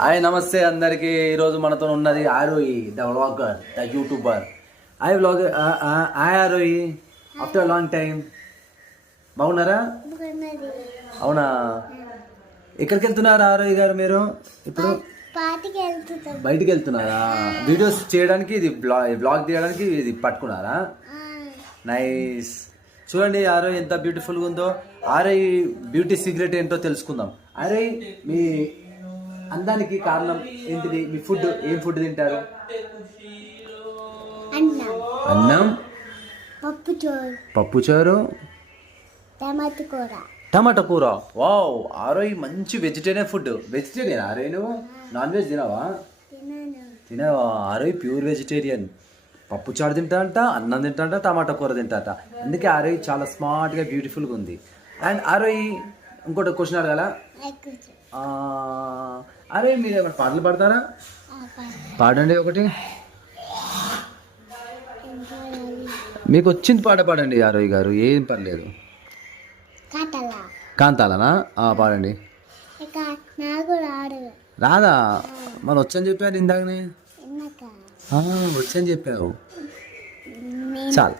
Hi నమస్తే అందరికి. ఈరోజు మనతో ఉన్నది ఆరోయి the vlogger the YouTuber. Hi vlogger, hi ఆరోయి, ఆఫ్టర్ లాంగ్ టైం. బాగున్నారా? అవునా, ఎక్కడికి వెళ్తున్నారా ఆరోయి గారు మీరు? ఇప్పుడు బయటికి వెళ్తున్నారా? వీడియోస్ చేయడానికి ఇది బ్లాగ్ తీయడానికి ఇది పట్టుకున్నారా? నైస్. చూడండి ఆరోయి ఎంత బ్యూటిఫుల్గా ఉందో. ఆరోయి బ్యూటీ సీక్రెట్ ఏంటో తెలుసుకుందాం. ఆరోయి, మీ అందానికి కారణం ఏంటిది? మీ ఫుడ్ ఏం ఫుడ్ తింటారు? అన్నం, పప్పుచారు, టమాటా కూర. వావ్, ఆరోయి మంచి వెజిటేరియన్ ఫుడ్. వెజిటేరియన్ ఆరోయి? నువ్వు నాన్ వెజ్ తినవా? తినవా? ఆరోయి ప్యూర్ వెజిటేరియన్. పప్పుచారు తింటాంట, అన్నం తింటాంట, టమాటా కూర తింటాంట. అందుకే ఆరోయి చాలా స్మార్ట్గా బ్యూటిఫుల్గా ఉంది. అండ్ ఆరోయి, ఇంకోటి క్వశ్చన్ అడగాల. అరే, మీరు ఏమైనా పాటలు పాడతారా? పాడండి ఒకటి. మీకు వచ్చింది పాట పాడండి ఆరోయి గారు, ఏం పర్లేదు. కాంతాలనా? పాడండి. రాదా? మరి వచ్చని చెప్పారు ఇందాకనే. వచ్చని చెప్పావు, చాలు.